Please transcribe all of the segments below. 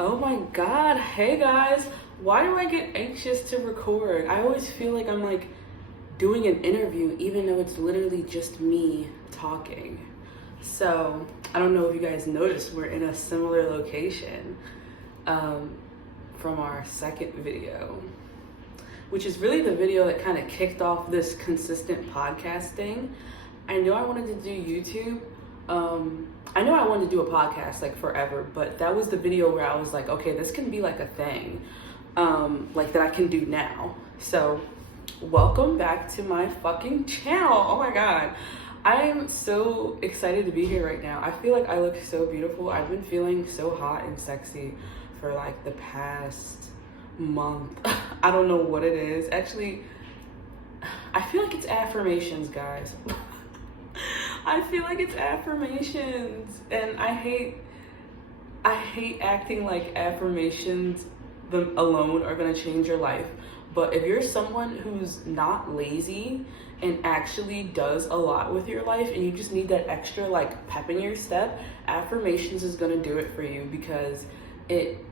Oh my god, hey guys. Why do I get anxious to record? I always feel like I'm like doing an interview even though it's literally just me talking. So, I don't know if you guys noticed, we're in a similar location from our second video, which is really the video that kind of kicked off this consistent podcasting. I know I wanted to do YouTube. I know I wanted to do a podcast like forever, but that was the video where I was like, okay, this can be like a thing, like that I can do now. So welcome back to my fucking channel. Oh my God. I am so excited to be here right now. I feel like I look so beautiful. I've been feeling so hot and sexy for like the past month. I don't know what it is. Actually, I feel like it's affirmations, guys. I feel like it's affirmations, and I hate acting like affirmations alone are gonna change your life. But if you're someone who's not lazy and actually does a lot with your life and you just need that extra like pep in your step, affirmations is gonna do it for you, because it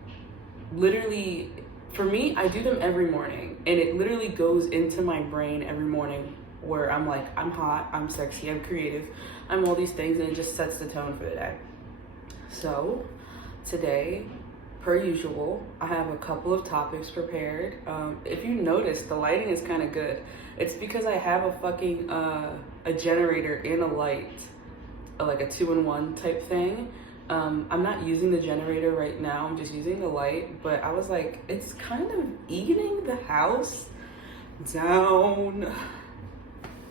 literally, for me, I do them every morning and it literally goes into my brain every morning, where I'm like, I'm hot, I'm sexy, I'm creative, I'm all these things, and it just sets the tone for the day. So today, per usual, I have a couple of topics prepared. If you notice, the lighting is kind of good. It's because I have a fucking a generator and a light, like a 2-in-1 type thing. I'm not using the generator right now, I'm just using the light, but I was like, it's kind of evening the house down.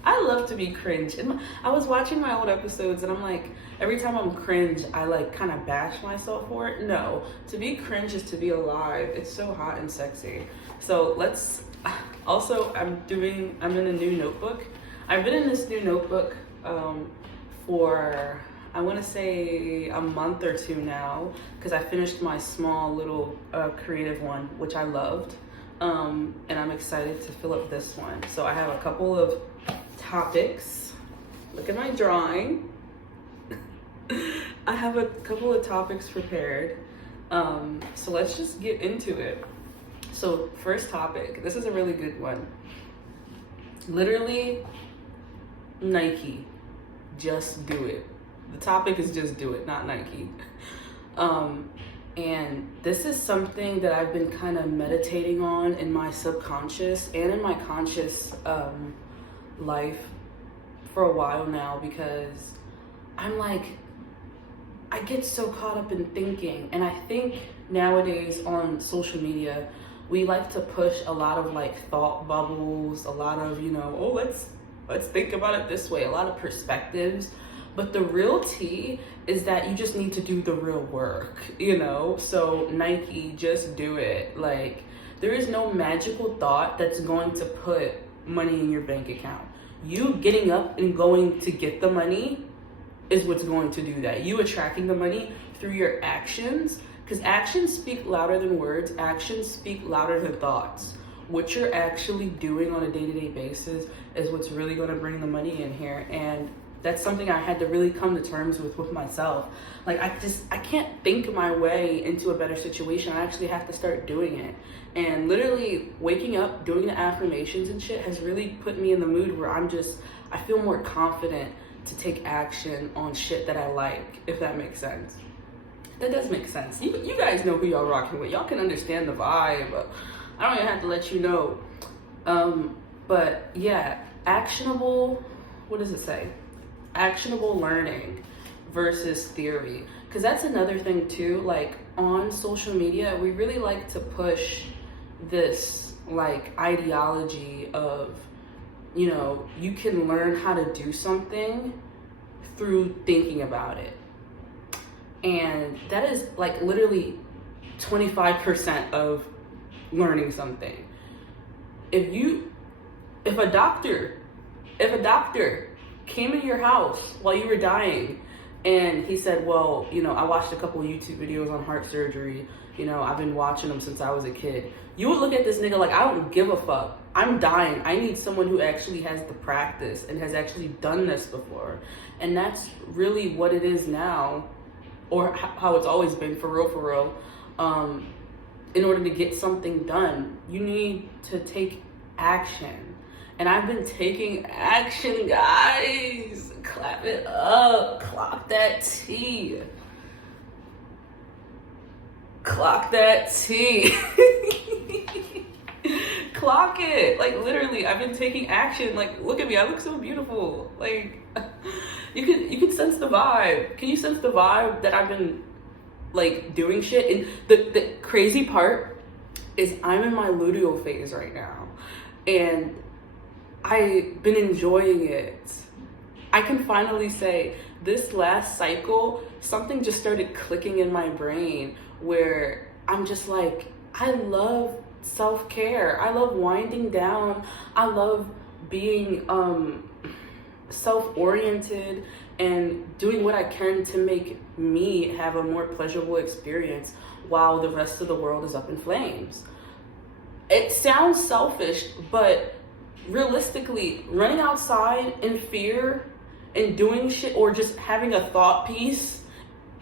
I love to be cringe. And I was watching my old episodes and I'm like, every time I'm cringe, I like kind of bash myself for it. No, to be cringe is to be alive. It's so hot and sexy. So let's, also I'm in a new notebook. I've been in this new notebook for, I want to say a month or two now, because I finished my small little creative one, which I loved. And I'm excited to fill up this one. So I have a couple of topics. Look at my drawing. I have a couple of topics prepared. So let's just get into it. So first topic, this is a really good one. Literally, Nike, just do it. The topic is just do it, not Nike. And this is something that I've been kind of meditating on in my subconscious and in my conscious life for a while now, because I'm like, I get so caught up in thinking, and I think nowadays on social media we like to push a lot of like thought bubbles, a lot of, you know, oh, let's think about it this way, a lot of perspectives. But the real tea is that you just need to do the real work, you know? So Nike, just do it. Like, there is no magical thought that's going to put money in your bank account. You getting up and going to get the money is what's going to do that. You attracting the money through your actions, because actions speak louder than words. Actions speak louder than thoughts. What you're actually doing on a day-to-day basis is what's really going to bring the money in here. And that's something I had to really come to terms with myself. Like, I can't think my way into a better situation. I actually have to start doing it. And literally waking up, doing the affirmations and shit has really put me in the mood where I feel more confident to take action on shit that I like, if that makes sense. That does make sense. You guys know who y'all rocking with. Y'all can understand the vibe. I don't even have to let you know. But yeah, actionable, what does it say? Actionable learning versus theory, because that's another thing too. Like, on social media we really like to push this like ideology of, you know, you can learn how to do something through thinking about it, and that is like literally 25% of learning something. If a doctor came in your house while you were dying and he said, well, you know, I watched a couple of YouTube videos on heart surgery, you know, I've been watching them since I was a kid, you would look at this nigga like, I don't give a fuck. I'm dying. I need someone who actually has the practice and has actually done this before. And that's really what it is now, or how it's always been, for real, in order to get something done. You need to take action. And I've been taking action, guys. Clap it up. Clock that T. Clock that T. Clock it. Like, literally, I've been taking action. Like, look at me. I look so beautiful. Like, you can sense the vibe. Can you sense the vibe that I've been, like, doing shit? And the crazy part is I'm in my luteal phase right now. And I've been enjoying it. I can finally say this last cycle, something just started clicking in my brain where I'm just like, I love self-care. I love winding down. I love being self-oriented and doing what I can to make me have a more pleasurable experience while the rest of the world is up in flames. It sounds selfish, but realistically, running outside in fear and doing shit, or just having a thought piece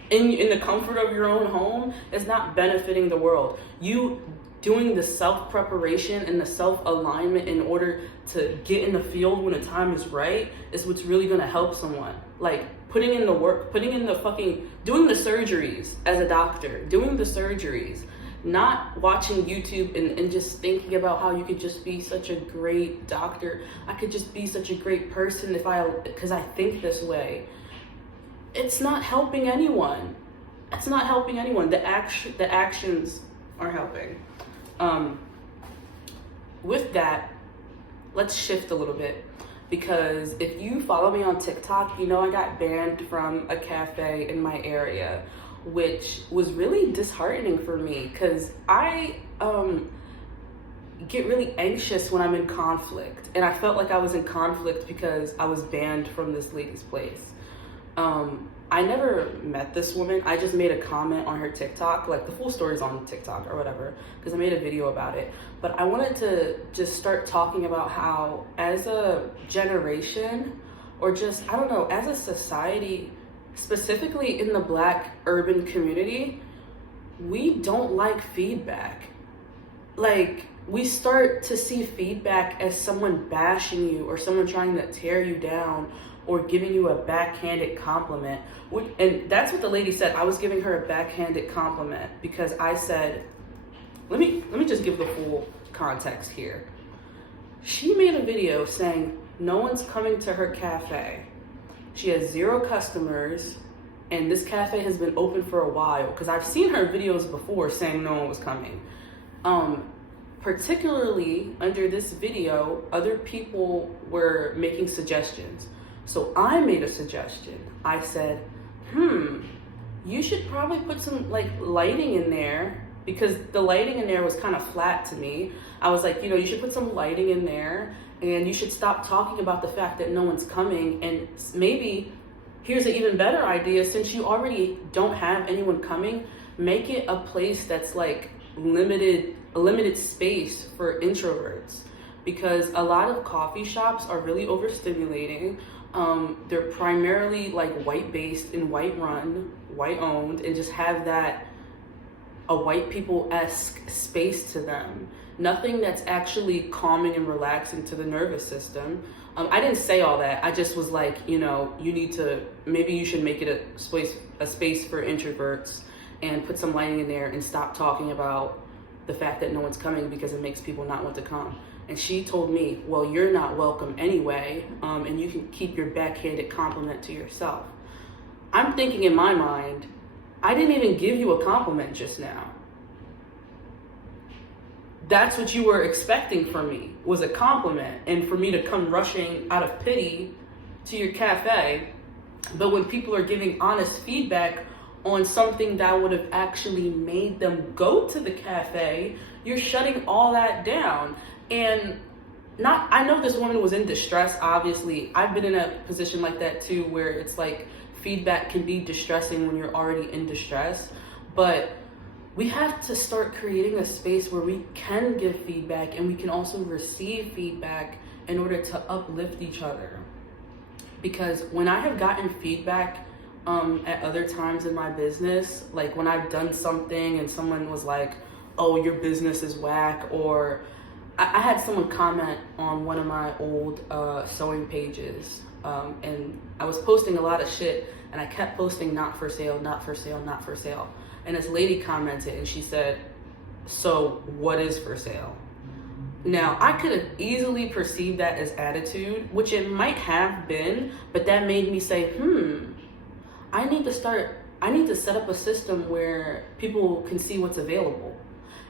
in the comfort of your own home, is not benefiting the world. You doing the self-preparation and the self-alignment in order to get in the field when the time is right is what's really gonna help someone. Like, putting in the work, putting in the fucking, doing the surgeries as a doctor, doing the surgeries, not watching YouTube and just thinking about how you could just be such a great doctor. I could just be such a great person because I think this way. It's not helping anyone. It's not helping anyone. The actions are helping. With that, let's shift a little bit, because if you follow me on TikTok, you know I got banned from a cafe in my area, which was really disheartening for me, because I get really anxious when I'm in conflict, and I felt like I was in conflict because I was banned from this lady's place. I never met this woman. I just made a comment on her TikTok, like the full story's on TikTok or whatever, because I made a video about it. But I wanted to just start talking about how, as a generation, or just, I don't know, as a society, specifically in the Black urban community, we don't like feedback. Like, we start to see feedback as someone bashing you or someone trying to tear you down or giving you a backhanded compliment. And that's what the lady said. I was giving her a backhanded compliment because I said, let me just give the full context here. She made a video saying no one's coming to her cafe. She has 0 customers, and this cafe has been open for a while, because I've seen her videos before saying no one was coming. Particularly under this video, other people were making suggestions. So I made a suggestion. I said, you should probably put some like lighting in there, because the lighting in there was kind of flat to me. I was like, you should put some lighting in there, and you should stop talking about the fact that no one's coming. And maybe here's an even better idea. Since you already don't have anyone coming, make it a place that's like a limited space for introverts, because a lot of coffee shops are really overstimulating. They're primarily like white based and white run, white owned, and just have that a white people-esque space to them. Nothing that's actually calming and relaxing to the nervous system. I didn't say all that. I just was like, maybe you should make it a space for introverts, and put some lighting in there, and stop talking about the fact that no one's coming, because it makes people not want to come. And she told me, well, you're not welcome anyway, and you can keep your backhanded compliment to yourself. I'm thinking in my mind, I didn't even give you a compliment just now. That's what you were expecting from me, was a compliment, and for me to come rushing out of pity to your cafe. But when people are giving honest feedback on something that would have actually made them go to the cafe, you're shutting all that down. And I know this woman was in distress, obviously. I've been in a position like that too, where it's like feedback can be distressing when you're already in distress. But we have to start creating a space where we can give feedback, and we can also receive feedback in order to uplift each other. Because when I have gotten feedback at other times in my business. Like when I've done something and someone was like, oh, your business is whack, or I had someone comment on one of my old sewing pages, and I was posting a lot of shit, and I kept posting not for sale, not for sale, not for sale. And this lady commented and she said, so what is for sale? Now, I could have easily perceived that as attitude, which it might have been, but that made me say, I need to set up a system where people can see what's available.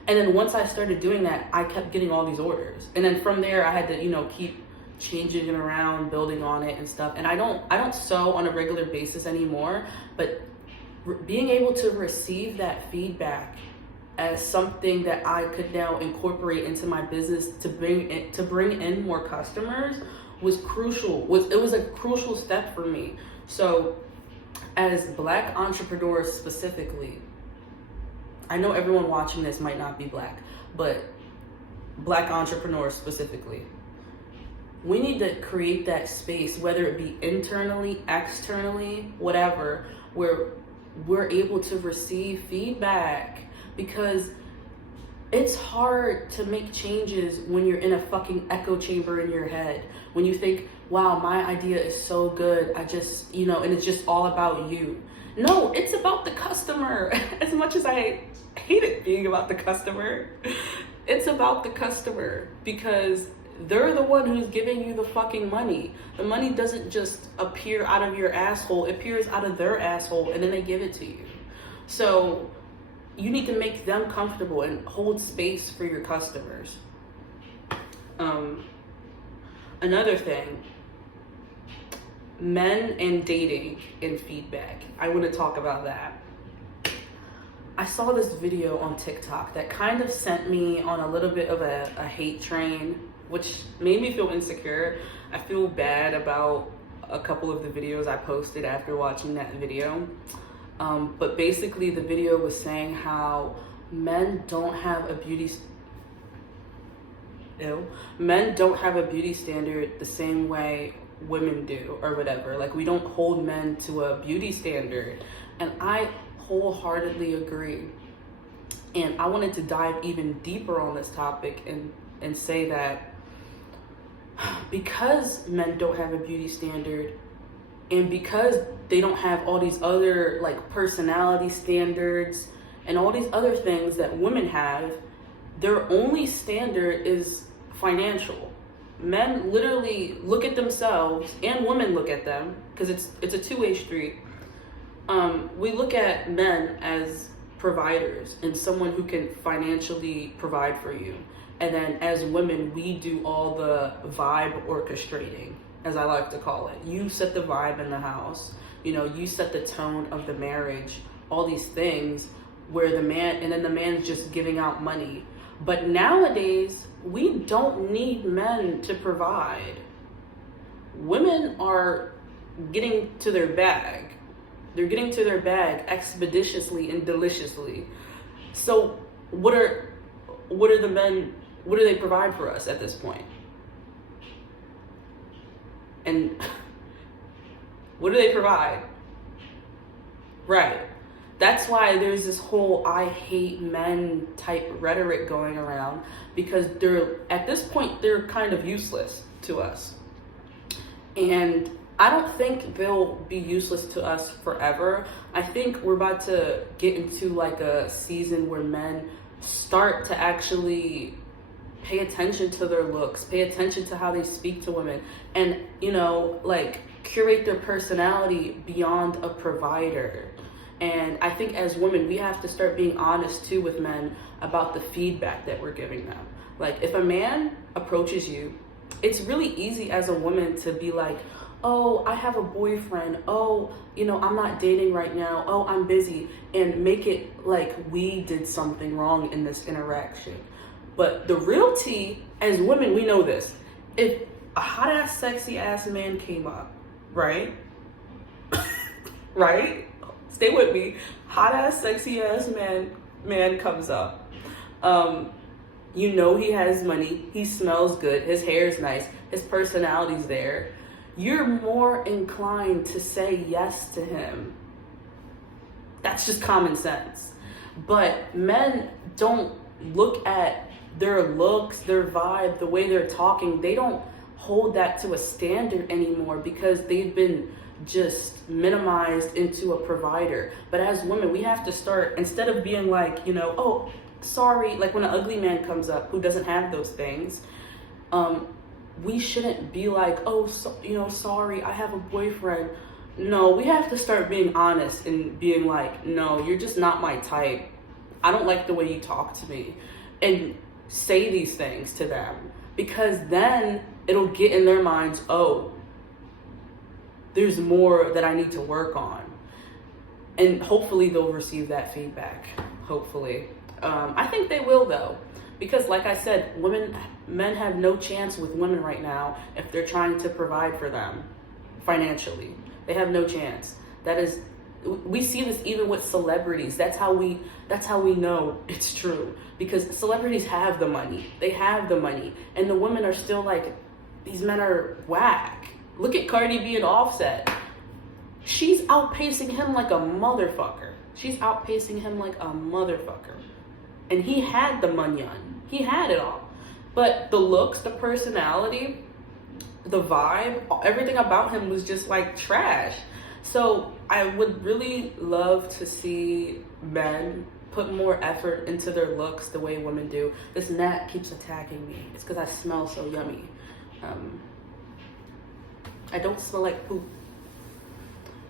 And then once I started doing that, I kept getting all these orders. And then from there, I had to, keep changing it around, building on it and stuff. And I don't sew on a regular basis anymore, but being able to receive that feedback as something that I could now incorporate into my business to bring in more customers was crucial. It was a crucial step for me. So as Black entrepreneurs specifically, I know everyone watching this might not be Black, but Black entrepreneurs specifically, we need to create that space, whether it be internally, externally, whatever, where we're able to receive feedback, because it's hard to make changes when you're in a fucking echo chamber in your head. When you think, wow, my idea is so good, and it's just all about you. No, it's about the customer. As much as I hate it being about the customer, it's about the customer, because they're the one who's giving you the fucking money. The money doesn't just appear out of your asshole, it appears out of their asshole, and then they give it to you. So you need to make them comfortable and hold space for your customers. Another thing, men and dating and feedback. I want to talk about that. I saw this video on TikTok that kind of sent me on a little bit of a hate train, which made me feel insecure. I feel bad about a couple of the videos I posted after watching that video. But basically the video was saying how men don't have a beauty standard the same way women do, or whatever. Like, we don't hold men to a beauty standard. And I wholeheartedly agree. And I wanted to dive even deeper on this topic and say that because men don't have a beauty standard, and because they don't have all these other like personality standards and all these other things that women have, their only standard is financial. Men literally look at themselves, and women look at them, because it's a two-way street. We look at men as providers and someone who can financially provide for you. And then as women, we do all the vibe orchestrating, as I like to call it. You set the vibe in the house. You set the tone of the marriage, all these things, where the man's just giving out money. But nowadays, we don't need men to provide. Women are getting to their bag. They're getting to their bag expeditiously and deliciously. So what do they provide for us at this point? And what do they provide? Right. That's why there's this whole I hate men type rhetoric going around, because at this point they're kind of useless to us. And I don't think they'll be useless to us forever. I think we're about to get into like a season where men start to actually pay attention to their looks, pay attention to how they speak to women, and like curate their personality beyond a provider. And I think as women, we have to start being honest too with men about the feedback that we're giving them. Like, if a man approaches you, it's really easy as a woman to be like, oh, I have a boyfriend. Oh, I'm not dating right now. Oh, I'm busy. And make it like we did something wrong in this interaction. But the real tea, as women, we know this. If a hot ass, sexy ass man came up, right? Right? Stay with me. Hot ass, sexy ass man comes up. He has money. He smells good. His hair's nice. His personality's there. You're more inclined to say yes to him That's just common sense. But men don't look at their looks, their vibe, the way they're talking. They don't hold that to a standard anymore because they've been just minimized into a provider. But as women, we have to start, instead of being like, oh, sorry, like when an ugly man comes up who doesn't have those things, we shouldn't be like, oh, so, sorry, I have a boyfriend. No, we have to start being honest and being like, no, you're just not my type. I don't like the way you talk to me. And say these things to them, because then it'll get in their minds, oh, there's more that I need to work on. And hopefully they'll receive that feedback. Hopefully. I think they will, though. Because like I said, men have no chance with women right now if they're trying to provide for them financially. They have no chance. We see this even with celebrities. That's how we know it's true. Because celebrities have the money. They have the money. And the women are still like, these men are whack. Look at Cardi B and Offset. She's outpacing him like a motherfucker. And he had the money. He had it all. But the looks, the personality, the vibe, everything about him was just like trash. So I would really love to see men put more effort into their looks the way women do. This gnat keeps attacking me. It's because I smell so yummy. I don't smell like poop.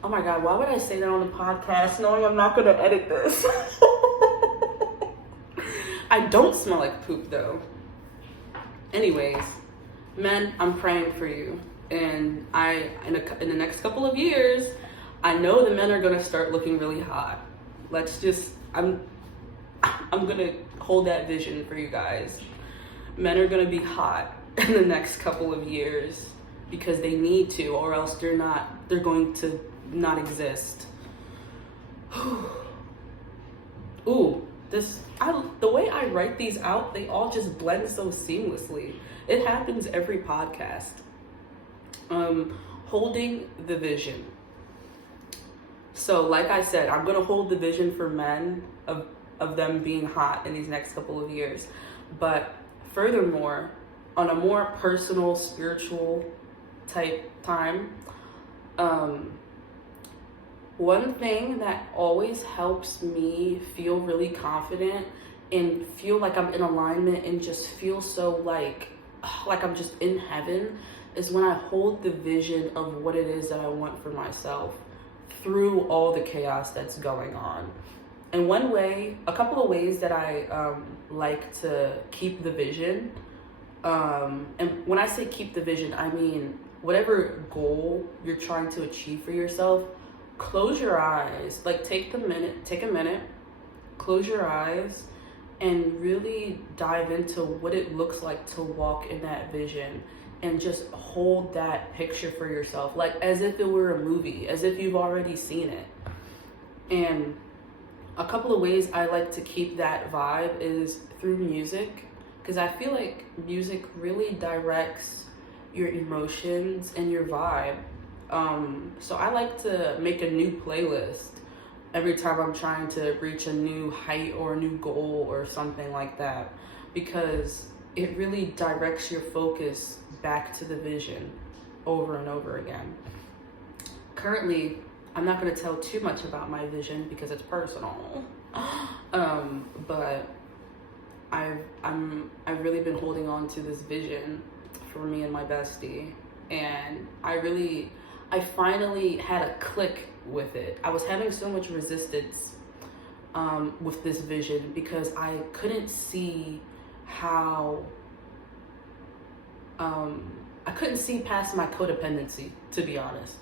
Oh my God, why would I say that on the podcast knowing I'm not going to edit this? I don't smell like poop though. Anyways, men, I'm praying for you. And in the next couple of years, I know the men are going to start looking really hot. I'm going to hold that vision for you guys. Men are going to be hot in the next couple of years because they need to, or else they're going to not exist. Ooh, the way I write these out, they all just blend so seamlessly. It happens every podcast. Holding the vision. So like I said, I'm going to hold the vision for men of them being hot in these next couple of years. But furthermore, on a more personal, spiritual type time, one thing that always helps me feel really confident and feel like I'm in alignment and just feel so like I'm just in heaven is when I hold the vision of what it is that I want for myself through all the chaos that's going on. And a couple of ways that I like to keep the vision, and when I say keep the vision, I mean whatever goal you're trying to achieve for yourself, close your eyes, like take a minute, close your eyes, and really dive into what it looks like to walk in that vision. And just hold that picture for yourself, like as if it were a movie, as if you've already seen it. And a couple of ways I like to keep that vibe is through music, because I feel like music really directs your emotions and your vibe. So I like to make a new playlist every time I'm trying to reach a new height or a new goal or something like that, because it really directs your focus back to the vision over and over again. Currently, I'm not going to tell too much about my vision because it's personal. But I've really been holding on to this vision for me and my bestie, and I finally had a click with it. I was having so much resistance with this vision because I couldn't see how I couldn't see past my codependency, to be honest.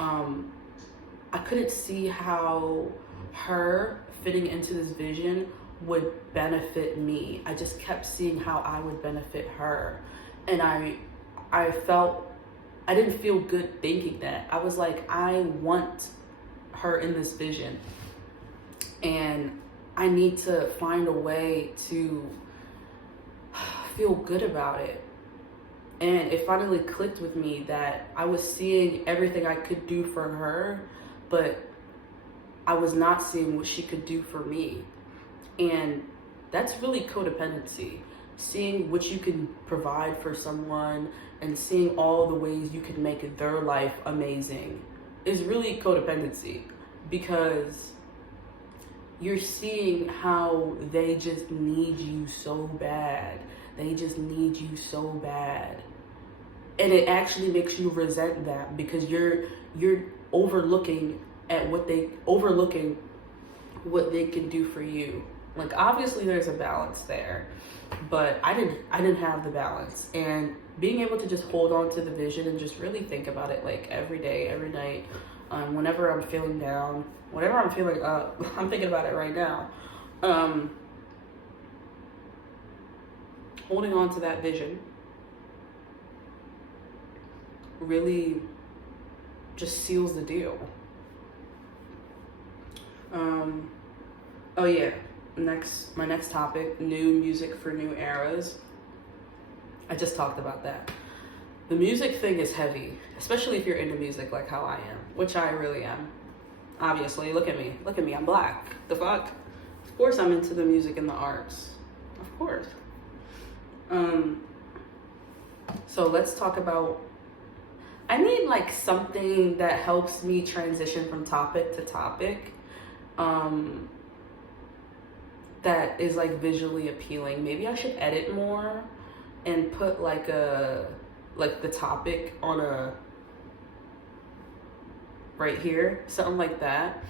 I couldn't see how her fitting into this vision would benefit me. I just kept seeing how I would benefit her, and I felt I didn't feel good thinking that. I was like, I want her in this vision, and I need to find a way to feel good about it. And it finally clicked with me that I was seeing everything I could do for her, but I was not seeing what she could do for me. And that's really codependency. Seeing what you can provide for someone and seeing all the ways you can make their life amazing is really codependency, because you're seeing how they just need you so bad. They just need you so bad. And it actually makes you resent that, because you're overlooking what they can do for you. Like, obviously there's a balance there, but I didn't have the balance. And being able to just hold on to the vision and just really think about it, like, every day, every night, whenever I'm feeling down, whenever I'm feeling up, I'm thinking about it right now. Holding on to that vision really just seals the deal. Oh yeah, my next topic, new music for new eras. I just talked about that. The music thing is heavy, especially if you're into music like how I am, which I really am. Obviously, look at me, I'm black. The fuck? Of course I'm into the music and the arts. Of course. So let's talk about, I need like something that helps me transition from topic to topic, that is like visually appealing. Maybe I should edit more and put like the topic on right here, something like that.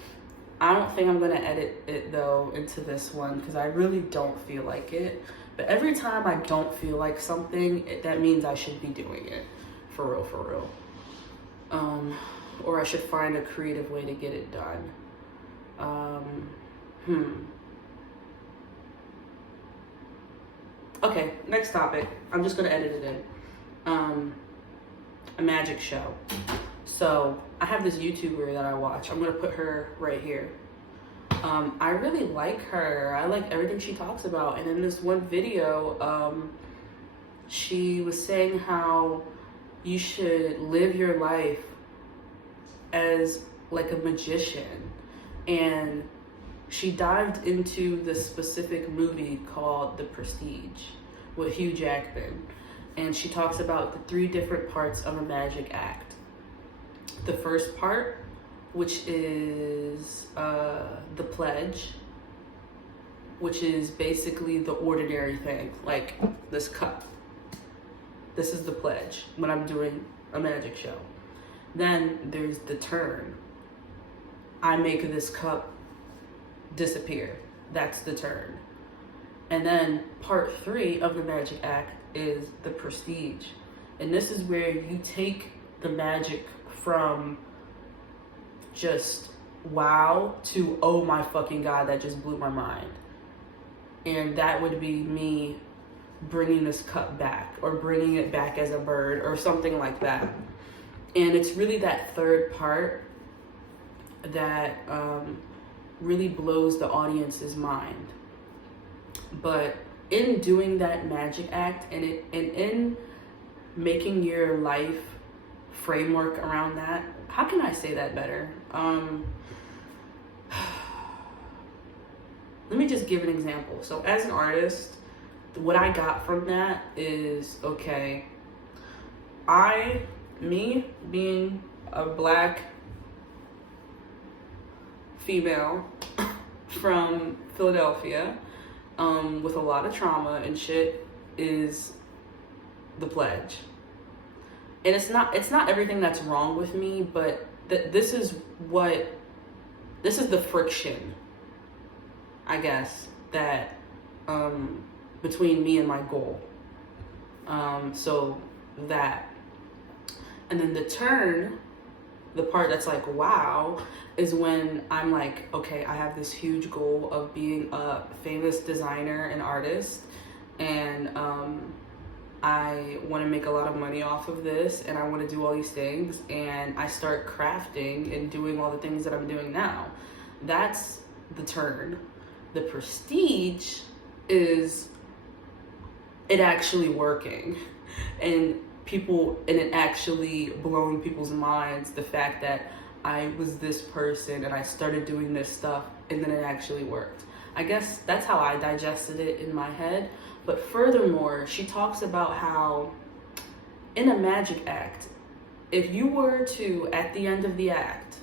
I don't think I'm gonna edit it though into this one, because I really don't feel like it. But every time I don't feel like something, that means I should be doing it. For real. Or I should find a creative way to get it done. Okay, next topic. I'm just gonna edit it in. A magic show. So I have this YouTuber that I watch. I'm gonna put her right here. I really like her. I like everything she talks about. And in this one video, she was saying how you should live your life as like a magician. And she dived into this specific movie called The Prestige with Hugh Jackman. And she talks about the 3 different parts of a magic act. The first part, which is the pledge, which is basically the ordinary thing, like this cup. This is the pledge when I'm doing a magic show. Then there's the turn. I make this cup disappear. That's the turn. And then part 3 of the magic act is the prestige. And this is where you take the magic from just wow to oh my fucking god, that just blew my mind. And that would be me bringing this cup back, or bringing it back as a bird, or something like that. And it's really that third part that really blows the audience's mind. But in doing that magic act, and in making your life framework around that, how can I say that better? Let me just give an example. So as an artist, what I got from that is, okay, me being a black female from Philadelphia, with a lot of trauma and shit, is the pledge. And it's not everything that's wrong with me, but this is the friction, I guess, that between me and my goal. So that, and then the turn, the part that's like wow, is when I'm like, okay, I have this huge goal of being a famous designer and artist, and I want to make a lot of money off of this, and I want to do all these things, and I start crafting and doing all the things that I'm doing now. That's the turn. The prestige is it actually working, and it actually blowing people's minds, the fact that I was this person and I started doing this stuff and then it actually worked. I guess that's how I digested it in my head. But furthermore, she talks about how in a magic act, if you were to, at the end of the act,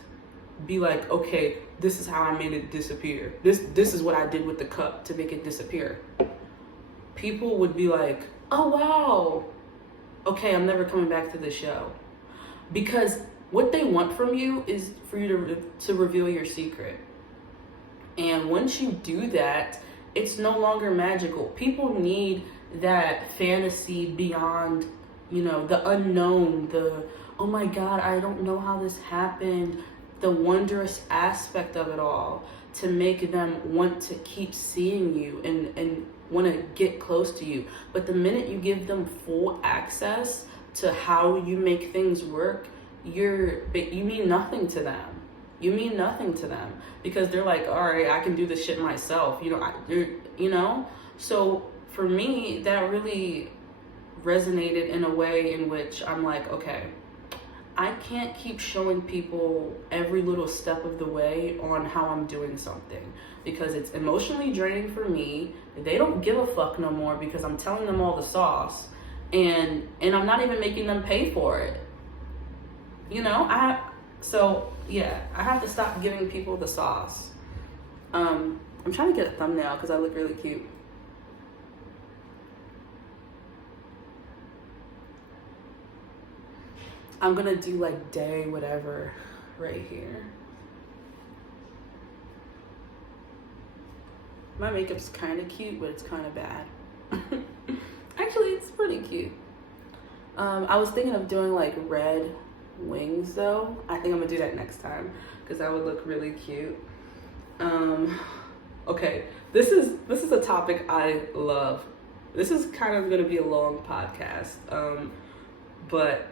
be like, okay, this is how I made it disappear. This is what I did with the cup to make it disappear. People would be like, oh wow, okay, I'm never coming back to the show. Because what they want from you is for you to reveal your secret. And once you do that, it's no longer magical. People need that fantasy beyond, the unknown, the, oh my God, I don't know how this happened, the wondrous aspect of it all, to make them want to keep seeing you and want to get close to you. But the minute you give them full access to how you make things work, you mean nothing to them. You mean nothing to them because they're like, all right, I can do this shit myself. So for me, that really resonated in a way in which I'm like, okay, I can't keep showing people every little step of the way on how I'm doing something because it's emotionally draining for me. They don't give a fuck no more because I'm telling them all the sauce and I'm not even making them pay for it. I have to stop giving people the sauce. I'm trying to get a thumbnail because I look really cute. I'm gonna do like day whatever right here. My makeup's kind of cute, but it's kind of bad. Actually, it's pretty cute. I was thinking of doing like red wings though. I think I'm gonna do that next time because that would look really cute. Okay, this is a topic I love. This is kind of gonna be a long podcast, but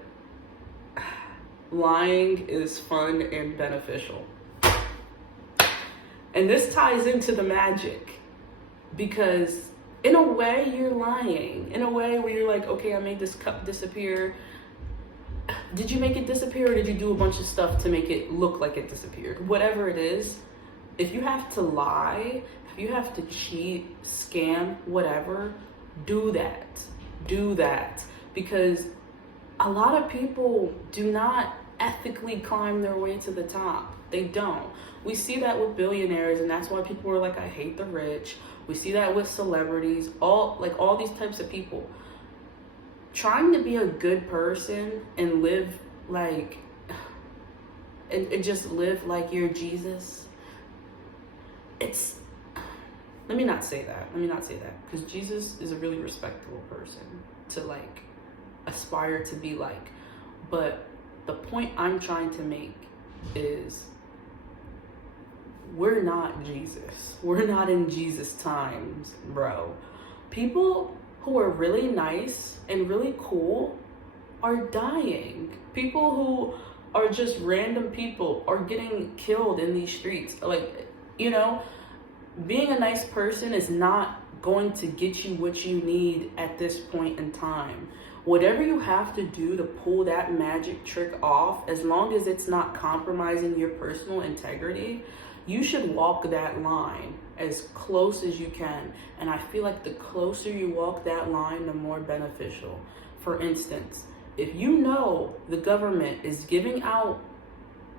lying is fun and beneficial. And this ties into the magic because in a way you're lying. In a way where you're like, okay, I made this cup disappear. Did you make it disappear or did you do a bunch of stuff to make it look like it disappeared? Whatever it is, if you have to lie, if you have to cheat, scam, whatever, do that. Do that. Because a lot of people do not ethically climb their way to the top. They don't. We see that with billionaires, and that's why people are like, I hate the rich. We see that with celebrities, all these types of people. Trying to be a good person and live like, and just live like you're Jesus. Let me not say that. Because Jesus is a really respectable person to like aspire to be like. But the point I'm trying to make is we're not Jesus. We're not in Jesus times, bro. People who are really nice and really cool are dying. People who are just random people are getting killed in these streets. Like, being a nice person is not going to get you what you need at this point in time. Whatever you have to do to pull that magic trick off, as long as it's not compromising your personal integrity, you should walk that line as close as you can. And I feel like the closer you walk that line, the more beneficial. For instance, if you know the government is giving out,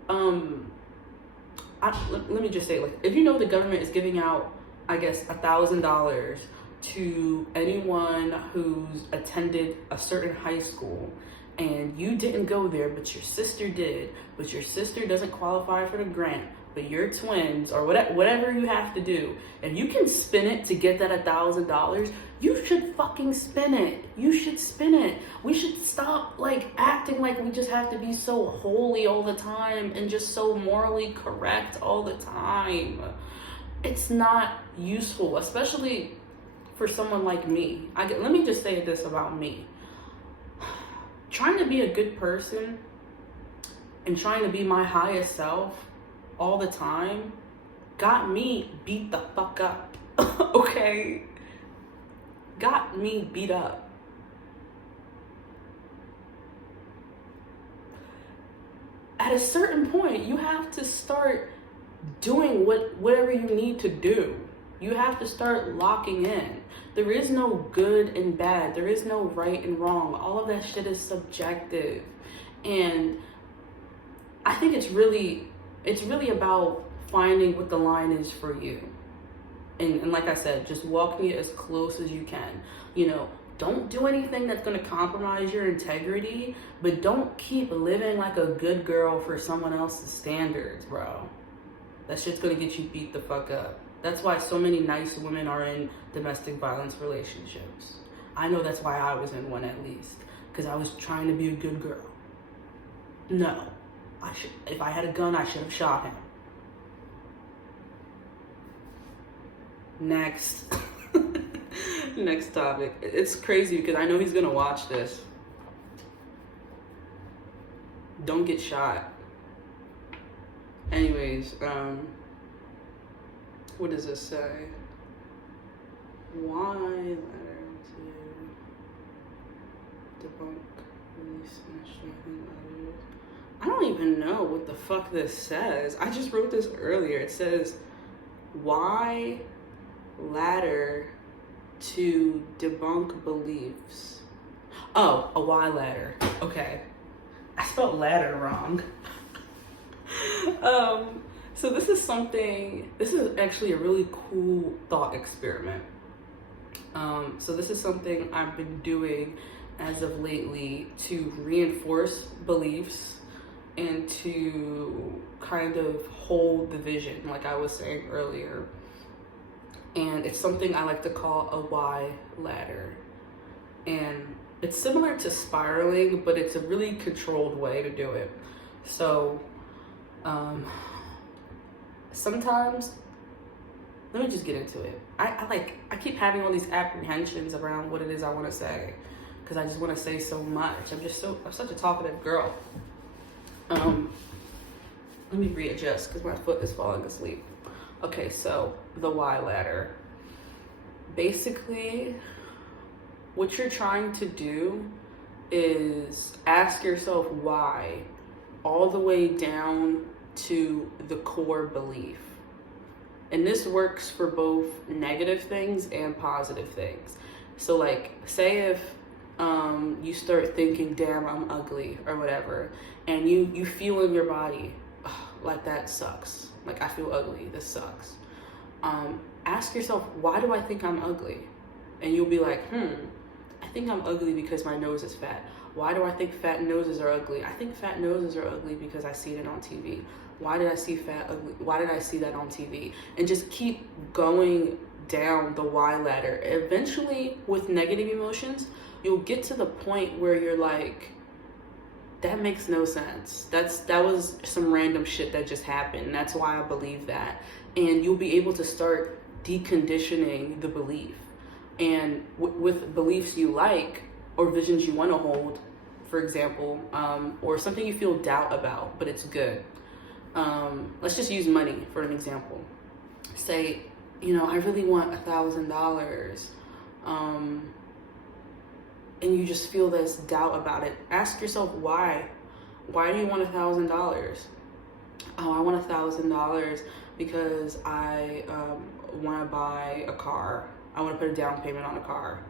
let me just say, like, if you know the government is giving out, I guess, $1,000 to anyone who's attended a certain high school and you didn't go there, but your sister did, but your sister doesn't qualify for the grant, but you're twins or whatever you have to do, and you can spin it to get that $1,000, you should fucking spin it. You should spin it. We should stop like acting like we just have to be so holy all the time and just so morally correct all the time. It's not useful, especially for someone like me. Let me just say this about me. Trying to be a good person and trying to be my highest self all the time got me beat the fuck up. Okay? Got me beat up. at a certain point, you have to start doing whatever you need to do. You have to start locking in. There is no good and bad. There is no right and wrong. All of that shit is subjective. And I think it's really about finding what the line is for you. And like I said, just walking it as close as you can. You know, don't do anything that's going to compromise your integrity, but don't keep living like a good girl for someone else's standards, bro. That shit's going to get you beat the fuck up. That's why so many nice women are in domestic violence relationships. I know that's why I was in one, at least, because I was trying to be a good girl. No, if I had a gun, I should have shot him. Next. Next topic. It's crazy because I know he's gonna watch this. Don't get shot. Anyways, what does this say? Why letter to debunk release and strengthen others? I don't even know what the fuck this says. I just wrote this earlier. It says, why ladder to debunk beliefs. Oh, a why ladder. Okay. I spelled ladder wrong. So this is actually a really cool thought experiment. So this is something I've been doing as of lately to reinforce beliefs and to kind of hold the vision, like I was saying earlier. And it's something I like to call a why ladder. And it's similar to spiraling, but it's a really controlled way to do it. So, sometimes, let me just get into it. I keep having all these apprehensions around what it is I want to say, because I just want to say so much. I'm such a talkative girl. Let me readjust because my foot is falling asleep. Okay, so the why ladder. Basically, what you're trying to do is ask yourself why, all the way down to the core belief. And this works for both negative things and positive things. So like, say if you start thinking, damn, I'm ugly or whatever, and you feel in your body, like that sucks. Like, I feel ugly, this sucks. Ask yourself, why do I think I'm ugly? And you'll be like, I think I'm ugly because my nose is fat. Why do I think fat noses are ugly? I think fat noses are ugly because I see it on TV. Why did I see why did I see that on TV? And just keep going down the why ladder. Eventually, with negative emotions, you'll get to the point where you're like, that makes no sense. That was some random shit that just happened. That's why I believe that. And you'll be able to start deconditioning the belief. And with beliefs you like or visions you want to hold, for example, or something you feel doubt about, but it's good. Let's just use money for an example. Say, I really want $1,000. And you just feel this doubt about it. Ask yourself why. Why do you want $1,000? Oh, I want $1,000 because I want to buy a car. I want to put a down payment on a car.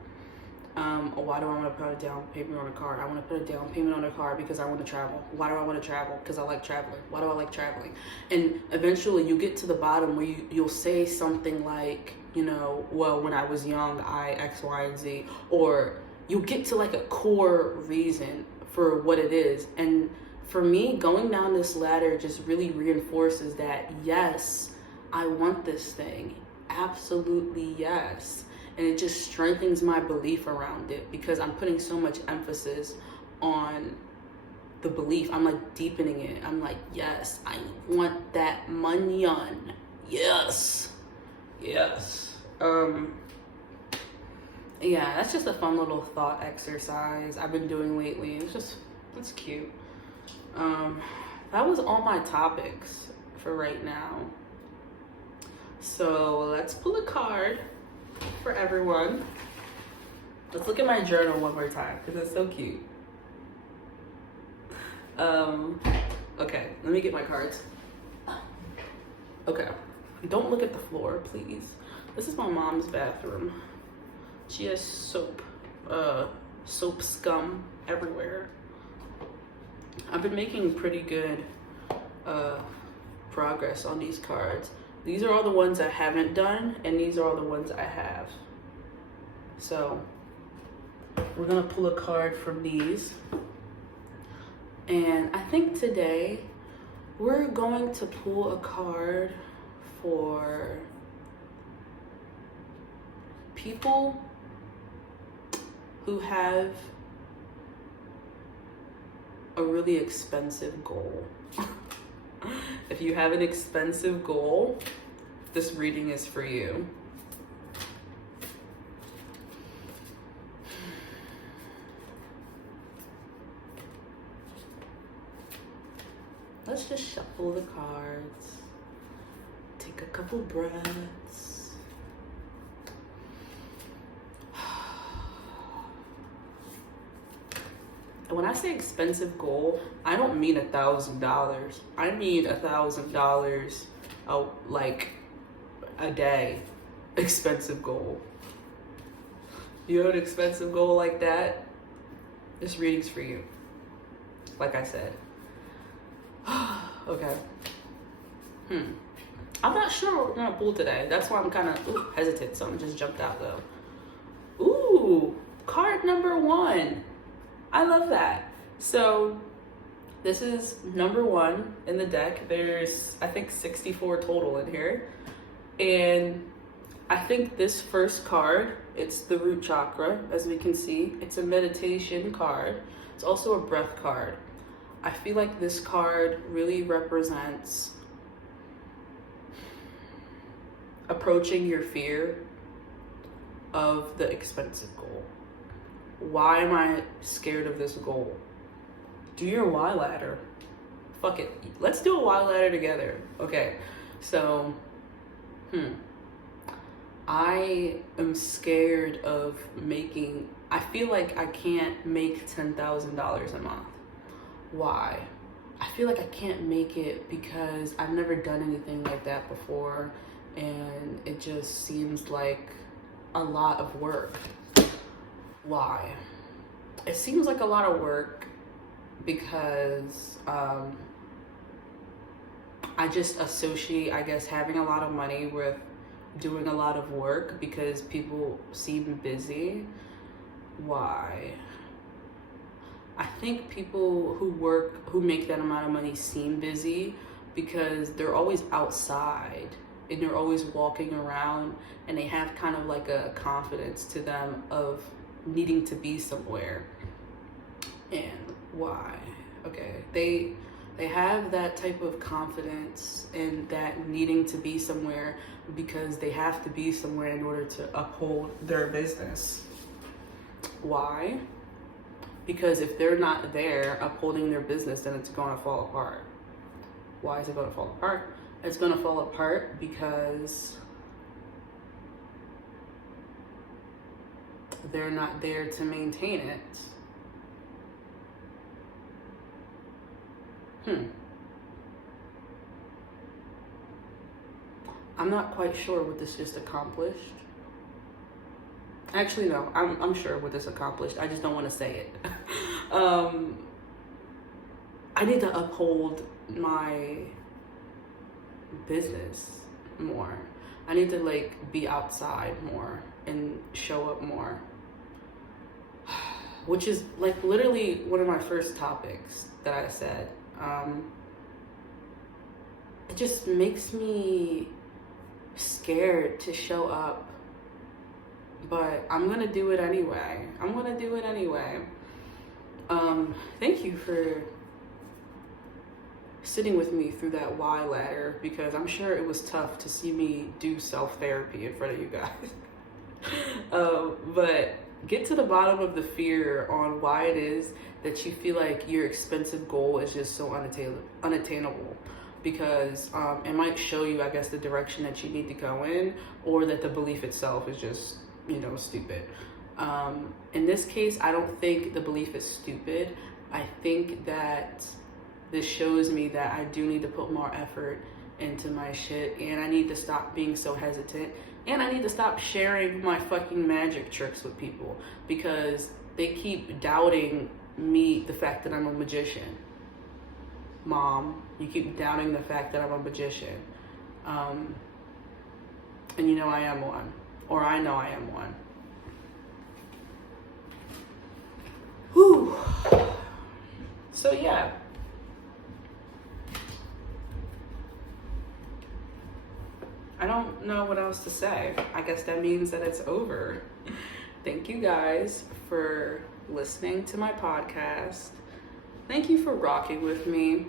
Why do I want to put a down payment on a car? I want to put a down payment on a car because I want to travel. Why do I want to travel? Because I like traveling. Why do I like traveling? And eventually you get to the bottom where you'll say something like, well, when I was young, I X, Y, and Z. Or you'll get to like a core reason for what it is. And for me, going down this ladder just really reinforces that, yes, I want this thing. Absolutely, yes. And it just strengthens my belief around it because I'm putting so much emphasis on the belief. I'm like deepening it. I'm like, yes, I want that money on. Yes. Yes. Yeah, that's just a fun little thought exercise I've been doing lately. It's cute. That was all my topics for right now. So let's pull a card for everyone. Let's look at my journal one more time because it's so cute. Okay, let me get my cards. Okay, don't look at the floor, please. This is my mom's bathroom. She has soap scum everywhere. I've been making pretty good progress on these cards. These are all the ones I haven't done, and these are all the ones I have. So we're gonna pull a card from these. And I think today we're going to pull a card for people who have a really expensive goal. If you have an expensive goal, this reading is for you. Let's just shuffle the cards. Take a couple breaths. And when I say expensive goal, I don't mean $1,000. I mean $1,000 like a day. Expensive goal. You have an expensive goal like that? This reading's for you. Like I said. Okay. I'm not sure what we're gonna pull today. That's why I'm kind of hesitant. Something just jumped out though. Ooh, card number 1. I love that. So this is number 1 in the deck. There's, I think, 64 total in here. And I think this first card, it's the root chakra, as we can see. It's a meditation card. It's also a breath card. I feel like this card really represents approaching your fear of the expensive goal. Why am I scared of this goal? Do your why ladder. Fuck it. Let's do a why ladder together. Okay. So, I am scared of making, I feel like I can't make $10,000 a month. Why? I feel like I can't make it because I've never done anything like that before, and it just seems like a lot of work. Why? It seems like a lot of work because I just associate, I guess, having a lot of money with doing a lot of work because people seem busy. Why? I think people who make that amount of money seem busy because they're always outside and they're always walking around, and they have kind of like a confidence to them of needing to be somewhere. And why? Okay, they have that type of confidence and that needing to be somewhere because they have to be somewhere in order to uphold their business. Why? Because if they're not there upholding their business, then it's going to fall apart. Why is it going to fall apart? It's going to fall apart because they're not there to maintain it. I'm not quite sure what this just accomplished. Actually, no, I'm sure what this accomplished. I just don't want to say it. I need to uphold my business more. I need to like be outside more and show up more. Which is like literally one of my first topics that I said. It just makes me scared to show up. But I'm gonna do it anyway. Thank you for sitting with me through that why ladder, because I'm sure it was tough to see me do self-therapy in front of you guys. But get to the bottom of the fear on why it is that you feel like your expensive goal is just so unattainable. Because it might show you, I guess, the direction that you need to go in, or that the belief itself is just, stupid. In this case, I don't think the belief is stupid. I think that this shows me that I do need to put more effort into my shit, and I need to stop being so hesitant, and I need to stop sharing my fucking magic tricks with people because they keep doubting me, the fact that I'm a magician. Mom, you keep doubting the fact that I'm a magician. And you know I am one, or I know I am one. Whew. So yeah. I don't know what else to say. I guess that means that it's over. Thank you guys for listening to my podcast. Thank you for rocking with me.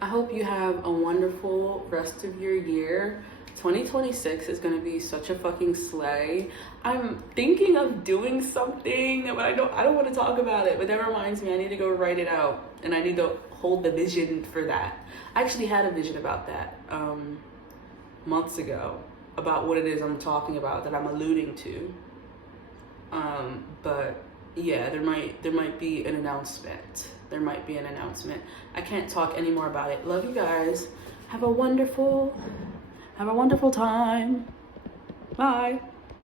I hope you have a wonderful rest of your year. 2026 is gonna be such a fucking sleigh. I'm thinking of doing something, but I don't want to talk about it. But that reminds me, I need to go write it out, and I need to hold the vision for that. I actually had a vision about that months ago, about what it is I'm talking about, that I'm alluding to. But yeah, there might be an announcement. There might be an announcement. I can't talk any more about it. Love you guys. Have a wonderful time. Bye.